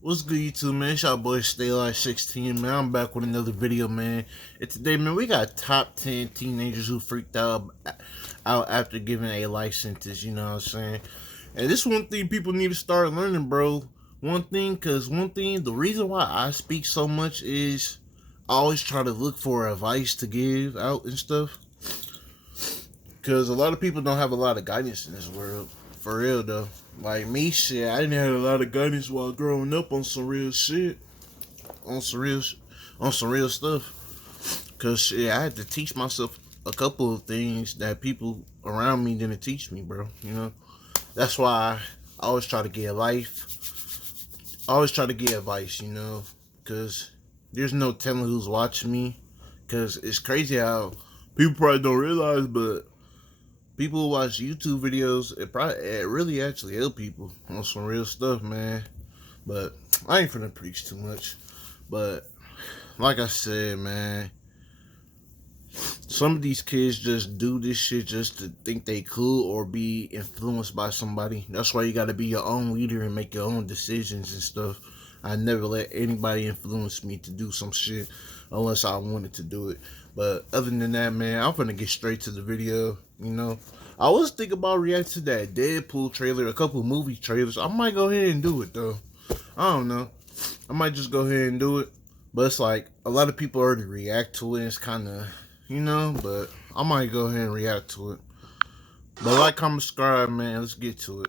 What's good, YouTube, man? It's your boy Stay Alive 16, man. I'm back with another video, man. And today, man, we got top 10 teenagers who freaked out after giving a life sentence, you know what I'm saying? And this one thing people need to start learning, bro. The reason why I speak so much is I always try to look for advice to give out and stuff. Because a lot of people don't have a lot of guidance in this world. For real, though. Like me, shit, I didn't have a lot of guidance while growing up on some real shit. On some real stuff. Because, shit, I had to teach myself a couple of things that people around me didn't teach me, bro. You know? That's why I always try to get I always try to get advice, you know? Because there's no telling who's watching me. Because it's crazy how people probably don't realize, but people who watch YouTube videos, it really actually help people on some real stuff, man. But I ain't finna preach too much. But like I said, man, some of these kids just do this shit just to think they cool or be influenced by somebody. That's why you gotta be your own leader and make your own decisions and stuff. I never let anybody influence me to do some shit unless I wanted to do it. But other than that, man, I'm gonna get straight to the video, you know. I was thinking about reacting to that Deadpool trailer, a couple movie trailers. I might go ahead and do it, though. I don't know. I might just go ahead and do it. But it's like, a lot of people already react to it. It's kind of, you know, but I might go ahead and react to it. But like, comment, subscribe, man. Let's get to it.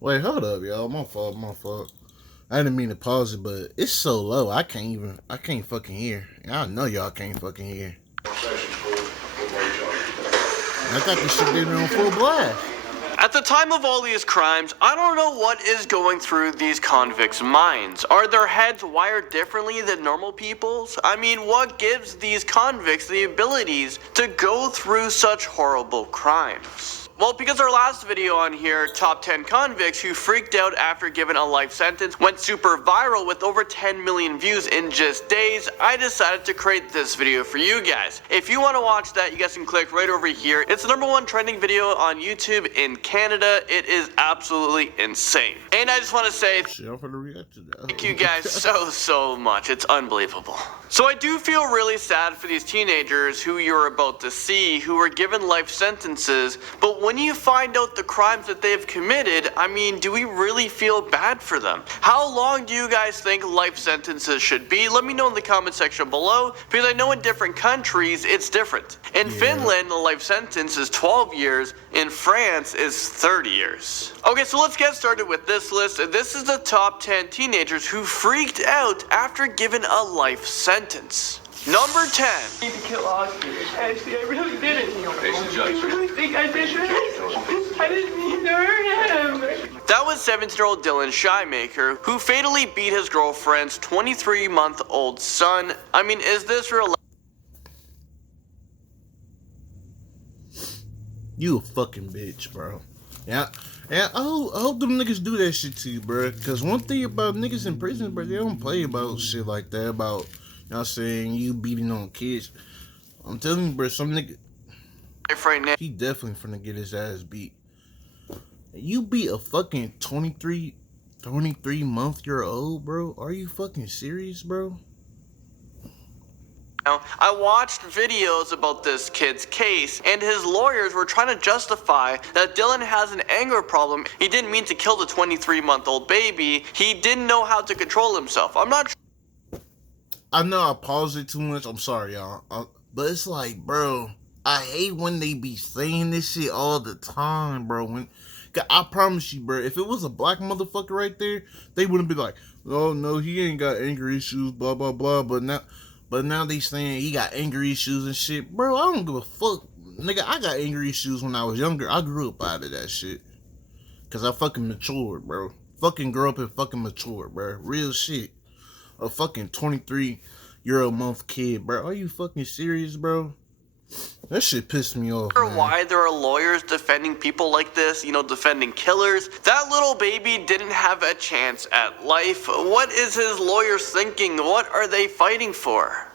Wait, hold up, y'all. My fault. I didn't mean to pause it, but it's so low. I can't fucking hear. I know y'all can't fucking hear. I got this shit there on full blast. At the time of all these crimes, I don't know what is going through these convicts' minds. Are their heads wired differently than normal people's? I mean, what gives these convicts the abilities to go through such horrible crimes? Well, because our last video on here, top 10 convicts who freaked out after given a life sentence, went super viral with over 10 million views in just days, I decided to create this video for you guys. If you want to watch that, you guys can click right over here. It's the #1 trending video on YouTube in Canada. It is absolutely insane. And I just want to say thank you guys so much. It's unbelievable. So I do feel really sad for these teenagers who you're about to see who were given life sentences, but when you find out the crimes that they've committed, I mean, do we really feel bad for them? How long do you guys think life sentences should be? Let me know in the comment section below, because I know in different countries it's different. In Finland, the life sentence is 12 years. In France is 30 years. Okay, so let's get started with this list. This is the top 10 teenagers who freaked out after given a life sentence. Number 10. I need to kill Oscar. Actually, I really didn't. I really think I did this. I didn't mean to hurt him. That was 17-year-old Dylan Shymaker, who fatally beat his girlfriend's 23-month-old son. I mean, is this real? You a fucking bitch, bro. Yeah. I hope them niggas do that shit to you, bro. Because one thing about niggas in prison, bro, they don't play about shit like that. About, you know what I'm saying, you beating on kids. I'm telling you, bro, some nigga, he definitely finna get his ass beat. You beat a fucking 23-month-old, bro? Are you fucking serious, bro? I watched videos about this kid's case, and his lawyers were trying to justify that Dylan has an anger problem. He didn't mean to kill the 23-month-old baby. He didn't know how to control himself. I'm not sure. I know I paused it too much. I'm sorry, y'all. But it's like, bro, I hate when they be saying this shit all the time, bro. I promise you, bro, if it was a black motherfucker right there, they wouldn't be like, oh, no, he ain't got anger issues, blah, blah, blah. But now they saying he got anger issues and shit. Bro, I don't give a fuck. Nigga, I got anger issues when I was younger. I grew up out of that shit. Because I fucking matured, bro. Fucking grew up and fucking matured, bro. Real shit. A fucking 23-year-old month kid, bro. Are you fucking serious, bro? That shit pissed me off, man. Why there are lawyers defending people like this, you know, defending killers. That little baby didn't have a chance at life. What is his lawyers thinking? What are they fighting for?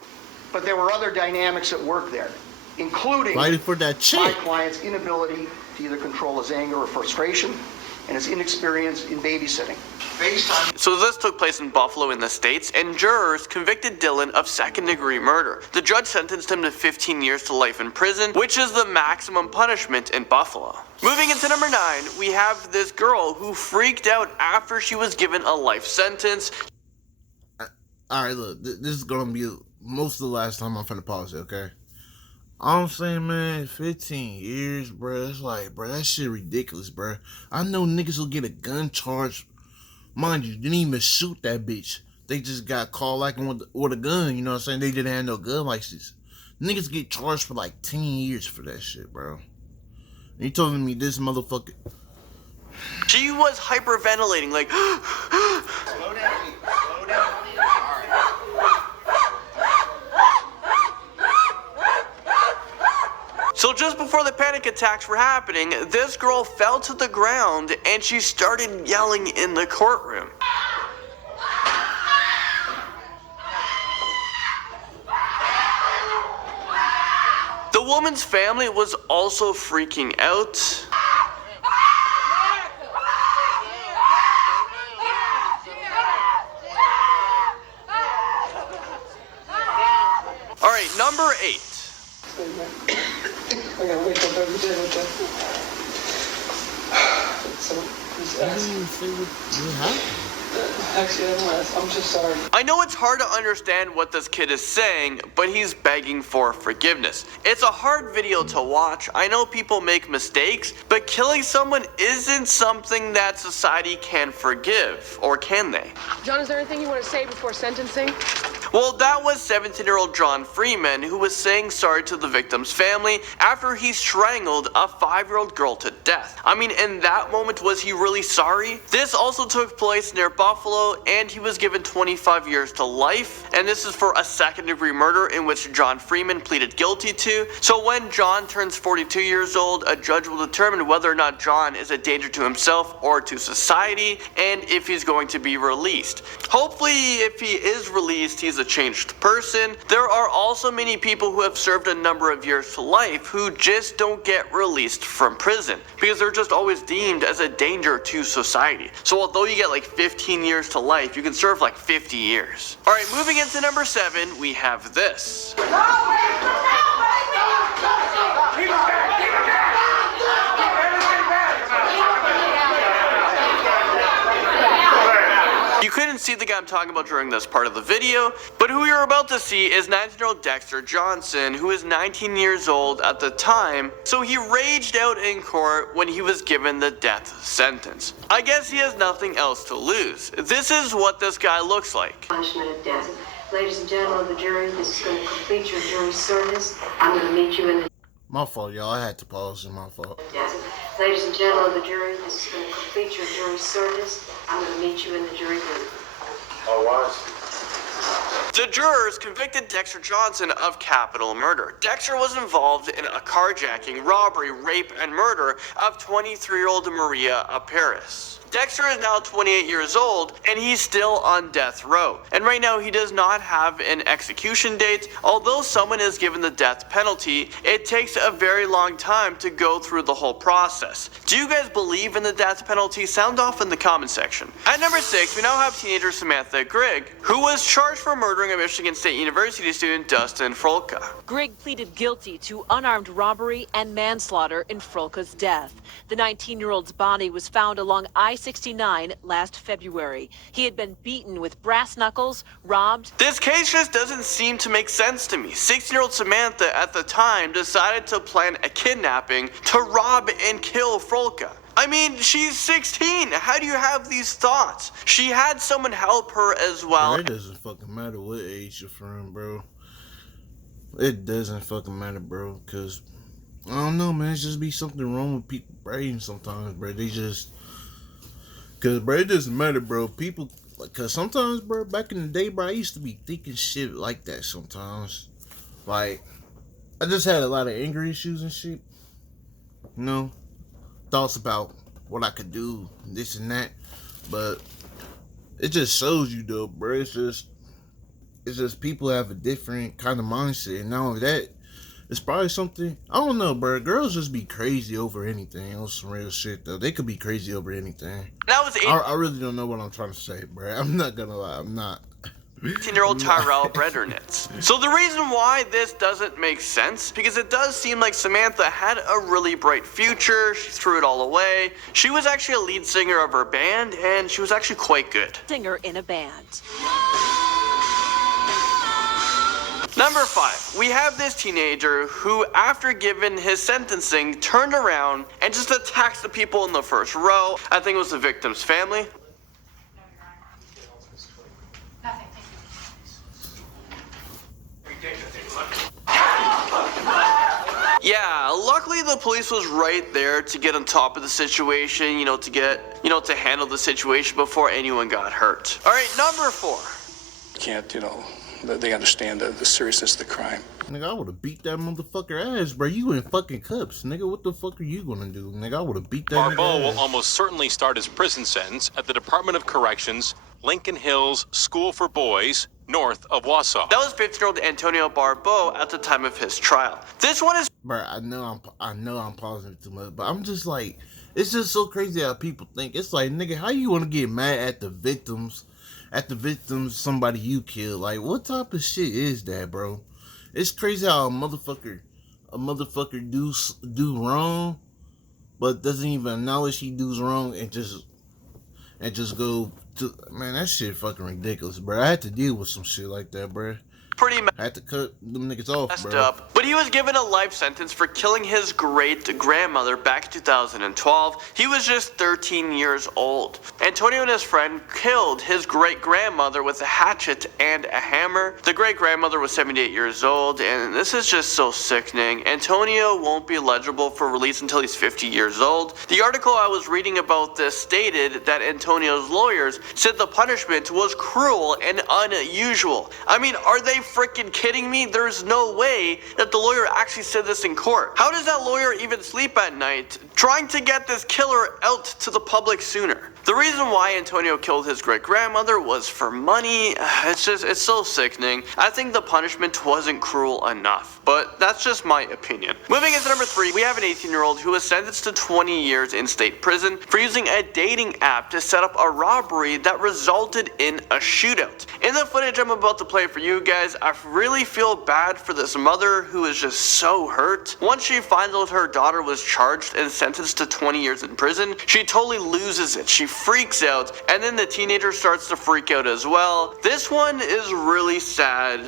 But there were other dynamics at work there, including fighting for that chick. My client's inability to either control his anger or frustration and his inexperience in babysitting. So this took place in Buffalo in the States, and jurors convicted Dylan of second-degree murder. The judge sentenced him to 15 years to life in prison, which is the maximum punishment in Buffalo. Moving into number 9, we have this girl who freaked out after she was given a life sentence. Alright, look, this is gonna be most of the last time I'm finna pause it, okay? I'm saying, man, 15 years, bro. It's like, bro, that shit ridiculous, bro. I know niggas will get a gun charge. Mind you, didn't even shoot that bitch. They just got caught like with a gun, you know what I'm saying? They didn't have no gun license. Niggas get charged for like 10 years for that shit, bro. And you telling me this motherfucker... She was hyperventilating, like... Slow down, slow down. So just before the panic attacks were happening, this girl fell to the ground and she started yelling in the courtroom. The woman's family was also freaking out. Alright, number 8. I gotta wake up every day with that. So, just actually, I'm just sorry. I know it's hard to understand what this kid is saying, but he's begging for forgiveness. It's a hard video to watch. I know people make mistakes, but killing someone isn't something that society can forgive, or can they? John, is there anything you want to say before sentencing? Well, that was 17-year-old John Freeman, who was saying sorry to the victim's family after he strangled a 5-year-old girl to death. I mean, in that moment, was he really sorry? This also took place near Buffalo, and he was given 25 years to life, and this is for a second-degree murder in which John Freeman pleaded guilty to. So when John turns 42 years old, a judge will determine whether or not John is a danger to himself or to society, and if he's going to be released. Hopefully, if he is released, he's a changed person. There are also many people who have served a number of years to life who just don't get released from prison because they're just always deemed as a danger to society. So although you get like 15 years to life, you can serve like 50 years. Alright, moving into number 7, we have this. You couldn't see the guy I'm talking about during this part of the video, but who you're about to see is 19-year-old Dexter Johnson, who is 19 years old at the time, so he raged out in court when he was given the death sentence. I guess he has nothing else to lose. This is what this guy looks like. Punishment of death. Ladies and gentlemen of the jury, this is going to complete your jury service. I'm going to meet you in the... My fault, y'all. I had to pause. It's my fault. Ladies and gentlemen of the jury, this is going to complete your jury service. I'm going to meet you in the jury room. Oh, what? The jurors convicted Dexter Johnson of capital murder. Dexter was involved in a carjacking, robbery, rape, and murder of 23-year-old Maria Paris. Dexter is now 28 years old, and he's still on death row. And right now, he does not have an execution date. Although someone is given the death penalty, it takes a very long time to go through the whole process. Do you guys believe in the death penalty? Sound off in the comment section. At number 6, we now have teenager Samantha Grigg, who was charged for murdering a Michigan State University student, Dustin Frolka. Grigg pleaded guilty to unarmed robbery and manslaughter in Frolka's death. The 19-year-old's body was found along I-69 last February. He had been beaten with brass knuckles, robbed. This case just doesn't seem to make sense to me. 16-year-old Samantha at the time decided to plan a kidnapping to rob and kill Frolka. I mean, she's 16. How do you have these thoughts? She had someone help her as well. It doesn't fucking matter what age you're from, bro. It doesn't fucking matter, bro. Because, I don't know, man. It's just be something wrong with people's brains sometimes, bro. They just... Because, bro, it doesn't matter, bro. People... Because sometimes, bro, back in the day, bro, I used to be thinking shit like that sometimes. Like, I just had a lot of anger issues and shit. You know, thoughts about what I could do, this and that. But it just shows you though, bro. It's just people have a different kind of mindset. And not only that, it's probably something, I don't know, bro. Girls just be crazy over anything. On some real shit though. They could be crazy over anything. That was I really don't know what I'm trying to say, bro. I'm not gonna lie. I'm not. 18-year-old Tyrell Bredernitz. So the reason why this doesn't make sense, because it does seem like Samantha had a really bright future. She threw it all away. She was actually a lead singer of her band, and she was actually quite good. Singer in a band. Number 5, we have this teenager who, after given his sentencing, turned around and just attacks the people in the first row. I think it was the victim's family. Yeah, luckily the police was right there to get on top of the situation, to handle the situation before anyone got hurt. All right, number 4. Can't, they understand the seriousness of the crime. Nigga, I would have beat that motherfucker ass, bro. You in fucking cups. Nigga, what the fuck are you gonna do? Nigga, I would have beat that nigga Barbeau ass. will almost certainly start his prison sentence at the Department of Corrections, Lincoln Hills School for Boys, north of Wausau. That was 15-year-old Antonio Barbeau at the time of his trial. This one is... Bro, I know I'm pausing it too much, but I'm just like, it's just so crazy how people think. It's like, nigga, how you wanna get mad at the victims somebody you killed? Like, what type of shit is that, bro? It's crazy how a motherfucker do wrong, but doesn't even acknowledge he does wrong and just go to, man, that shit fucking ridiculous, bro. I had to deal with some shit like that, bro. pretty I had to cut them niggas off, messed bro. up, but he was given a life sentence for killing his great-grandmother back in 2012. He was just 13 years old. Antonio and his friend killed his great-grandmother with a hatchet and a hammer. The great-grandmother was 78 years old, and this is just so sickening. Antonio won't be eligible for release until he's 50 years old. The article I was reading about this stated that Antonio's lawyers said the punishment was cruel and unusual. I mean, are they freaking kidding me? There's no way that the lawyer actually said this in court. How does that lawyer even sleep at night trying to get this killer out to the public sooner? The reason why Antonio killed his great-grandmother was for money. It's so sickening. I think the punishment wasn't cruel enough, but that's just my opinion. Moving into number 3, we have an 18-year-old who was sentenced to 20 years in state prison for using a dating app to set up a robbery that resulted in a shootout. In the footage I'm about to play for you guys, I really feel bad for this mother who is just so hurt. Once she finds out her daughter was charged and sentenced to 20 years in prison, she totally loses it. She freaks out, and then the teenager starts to freak out as well. This one is really sad.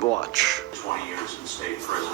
Watch. 20 years in state prison.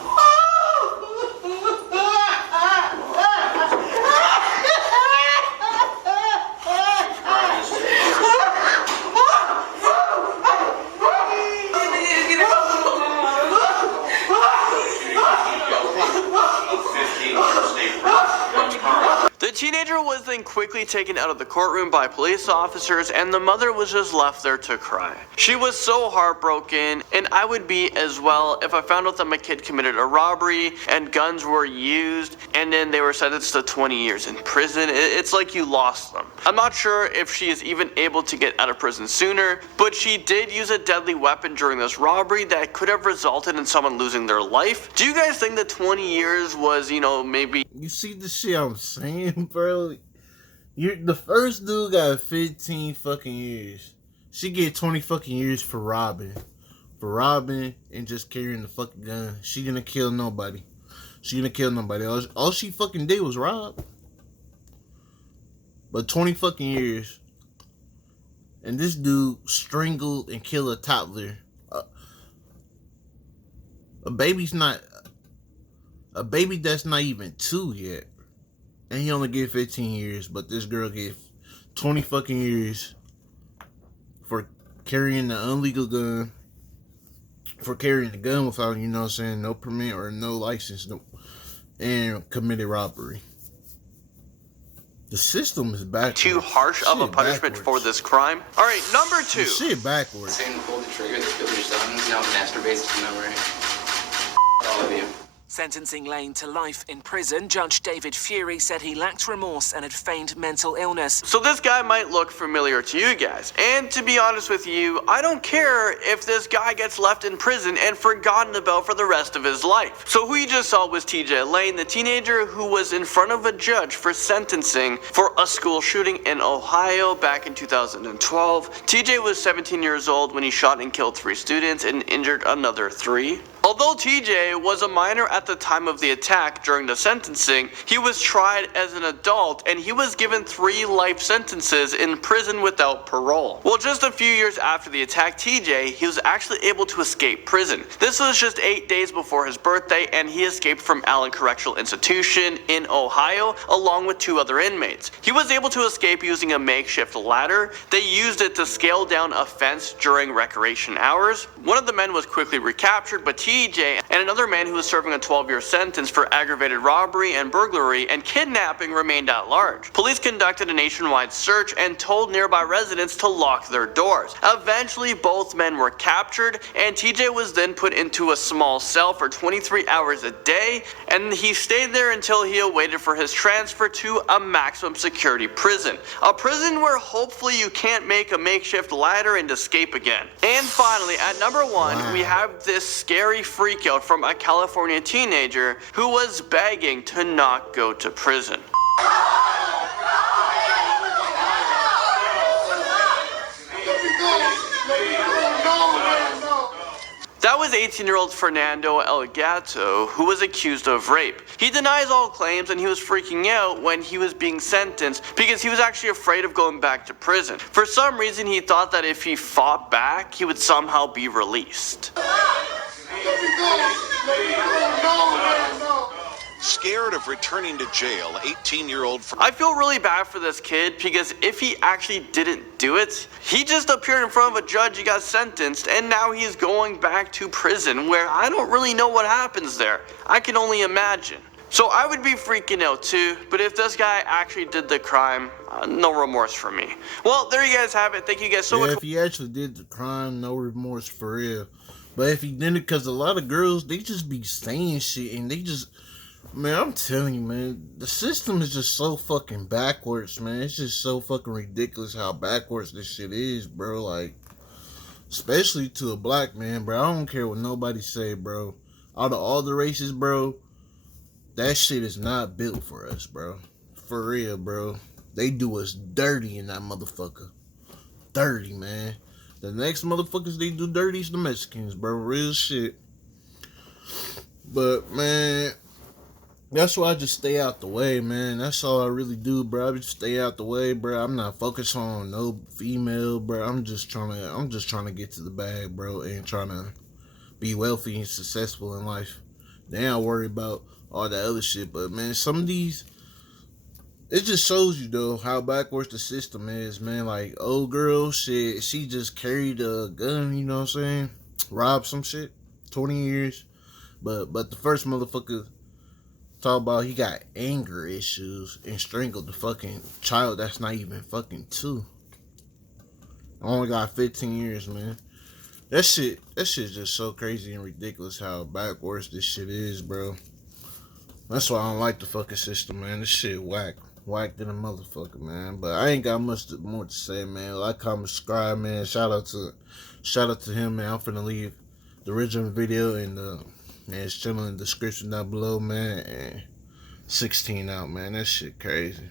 The teenager was then quickly taken out of the courtroom by police officers, and the mother was just left there to cry. She was so heartbroken, and I would be as well if I found out that my kid committed a robbery and guns were used, and then they were sentenced to 20 years in prison. It's like you lost them. I'm not sure if she is even able to get out of prison sooner, but she did use a deadly weapon during this robbery that could have resulted in someone losing their life. Do you guys think that 20 years was, maybe... You see the shit I'm saying, bro? The first dude got 15 fucking years. She get 20 fucking years for robbing. For robbing and just carrying the fucking gun. She gonna kill nobody. All she fucking did was rob. But 20 fucking years. And this dude strangled and killed a toddler. A baby that's not even 2 yet. And he only get 15 years, but this girl get 20 fucking years for carrying the illegal gun. For carrying the gun without, no permit or no license. And committed robbery. The system is backwards. Too harsh of a punishment for this crime. Alright, number 2. The shit backwards. Saying pull the trigger, the killer's done. Now masturbates to memory. All of you. Sentencing Lane to life in prison, Judge David Fury said he lacked remorse and had feigned mental illness. So this guy might look familiar to you guys, and to be honest with you, I don't care if this guy gets left in prison and forgotten about for the rest of his life. So who you just saw was TJ Lane, the teenager who was in front of a judge for sentencing for a school shooting in Ohio back in 2012. TJ was 17 years old when he shot and killed 3 students and injured another 3. Although TJ was a minor at the time of the attack during the sentencing, he was tried as an adult and he was given 3 life sentences in prison without parole. Well, just a few years after the attack, TJ, he was actually able to escape prison. This was just 8 days before his birthday, and he escaped from Allen Correctional Institution in Ohio along with 2 other inmates. He was able to escape using a makeshift ladder. They used it to scale down a fence during recreation hours. One of the men was quickly recaptured, but TJ and another man who was serving a 12-year sentence for aggravated robbery and burglary and kidnapping remained at large. Police conducted a nationwide search and told nearby residents to lock their doors. Eventually, both men were captured, and TJ was then put into a small cell for 23 hours a day, and he stayed there until he awaited for his transfer to a maximum security prison. A prison where hopefully you can't make a makeshift ladder and escape again. And finally, at number 1, we have this scary freakout from a California teenager who was begging to not go to prison. That was 18-year-old Fernando Elgato, who was accused of rape. He denies all claims, and he was freaking out when he was being sentenced because he was actually afraid of going back to prison. For some reason, he thought that if he fought back, he would somehow be released. Scared of returning to jail, 18-year-old... I feel really bad for this kid because if he actually didn't do it, he just appeared in front of a judge, he got sentenced, and now he's going back to prison where I don't really know what happens there. I can only imagine. So I would be freaking out too, but if this guy actually did the crime, no remorse for me. Well, there you guys have it. Thank you guys so much. If he actually did the crime, no remorse for real. But if he didn't, because a lot of girls, they just be saying shit and they just... Man, I'm telling you, man, the system is just so fucking backwards, man. It's just so fucking ridiculous how backwards this shit is, bro. Like, especially to a black man, bro. I don't care what nobody say, bro. Out of all the races, bro, that shit is not built for us, bro. For real, bro. They do us dirty in that motherfucker. Dirty, man. The next motherfuckers they do dirty is the Mexicans, bro. Real shit. But, man... That's why I just stay out the way, man. That's all I really do, bro. I just stay out the way, bro. I'm not focused on no female, bro. I'm just trying to get to the bag, bro, and trying to be wealthy and successful in life. Then I worry about all that other shit. But man, some of these, it just shows you though how backwards the system is, man. Like old girl shit, she just carried a gun, you know what I'm saying? Robbed some shit, 20 years. But the first motherfucker talk about he got anger issues and strangled the fucking child that's not even fucking 2. I only got 15 years, man. That shit's just so crazy and ridiculous how backwards this shit is, bro. That's why I don't like the fucking system, man. This shit whack than a motherfucker, man. But I ain't got much more to say, man. Like, comment, subscribe, man. Shout out to him, man. I'm finna leave the original video and his channel in the description down below, man. And 16 out, man. That shit crazy.